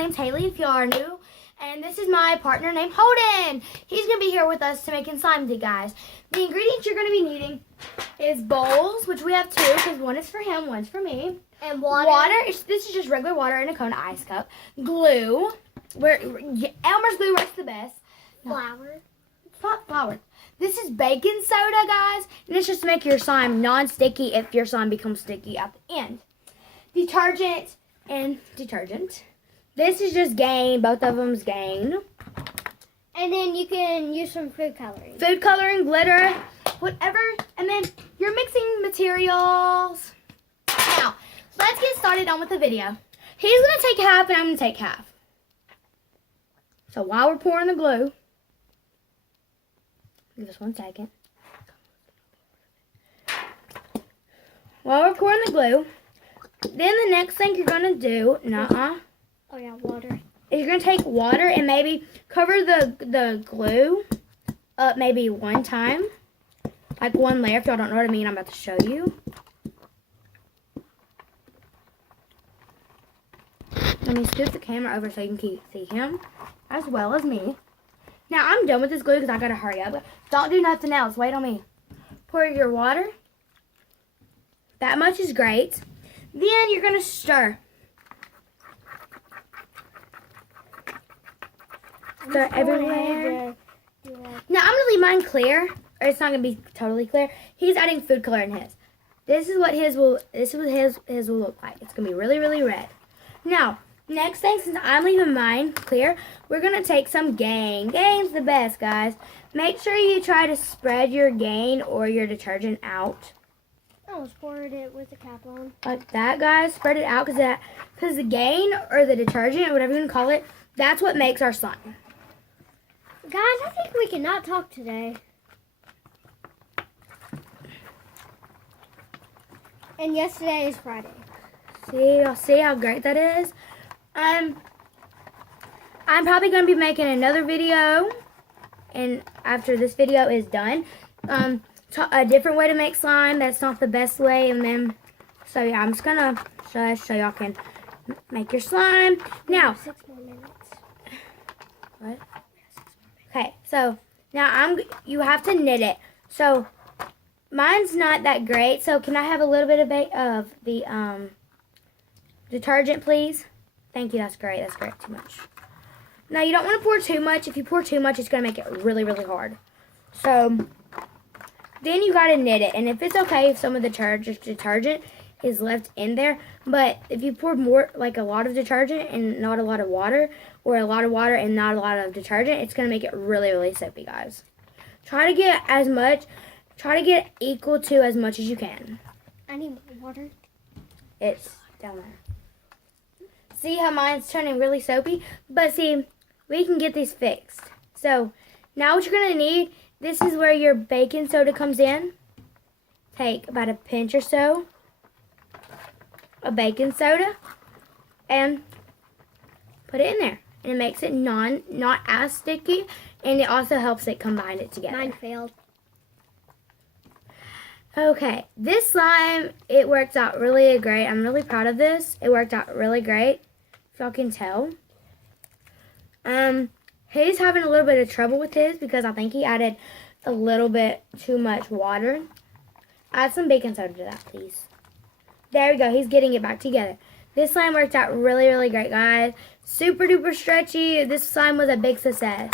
name's Haley if you are new. And this is my partner named Holden. He's going to be here with us to making slime today, guys. The ingredients you're going to be needing is bowls, which we have two, because one is for him, one's for me. And water. This is just regular water in a Kona ice cup. Glue. Elmer's glue works the best. Flour. It's not flour. This is baking soda, guys. And it's just to make your slime non-sticky if your slime becomes sticky at the end. Detergent and detergent. This is just Gain. Both of them's Gain. And then you can use some food coloring. Food coloring, glitter, whatever. And then your mixing materials. Now, let's get started on with the video. He's going to take half and I'm going to take half. So while we're pouring the glue, give us 1 second. While we're pouring the glue, then the next thing you're going to do, Oh yeah, water. You're going to take water and maybe cover the glue up maybe one time. Like one layer. If y'all don't know what I mean, I'm about to show you. Let me scoot the camera over so you can see him as well as me. Now, I'm done with this glue because I got to hurry up. Don't do nothing else. Wait on me. Pour your water. That much is great. Then you're going to stir. Stir everywhere. Now, I'm going to leave mine clear. Or it's not going to be totally clear. He's adding food color in his. This is what his will look like. It's going to be really, really red. Now, next thing, since I'm leaving mine clear, we're going to take some Gain. Gain's the best, guys. Make sure you try to spread your Gain or your detergent out. I almost poured it with the cap on. Like that, guys. Spread it out because the Gain or the detergent, or whatever you want to call it, that's what makes our slime. Guys, I think we cannot talk today. And yesterday is Friday. See how great that is? I'm probably going to be making another video, and after this video is done, a different way to make slime that's not the best way, and then, so yeah, I'm just going to show y'all can make your slime. Now, 6 more minutes. What? Okay, so now you have to knit it. So mine's not that great, so can I have a little bit of the detergent, please? Thank you. That's great. That's great. Too much. Now, you don't want to pour too much. If you pour too much, it's going to make it really, really hard. So, then you got to knit it. And if it's okay if some of the detergent is left in there, but if you pour more, like a lot of detergent and not a lot of water, or a lot of water and not a lot of detergent, it's going to make it really, really soapy, guys. Try to get equal to as much as you can. I need water. It's down there. See how mine's turning really soapy? But see, we can get these fixed. So, now what you're going to need, this is where your baking soda comes in. Take about a pinch or so of baking soda and put it in there. And it makes it not as sticky, and it also helps it combine it together. Mine failed. Okay, this slime, it worked out really great. I'm really proud of this. It worked out really great, if y'all can tell. He's having a little bit of trouble with his because I think he added a little bit too much water. Add some baking soda to that, please. There we go. He's getting it back together. This slime worked out really, really great, guys. Super duper stretchy. This slime was a big success.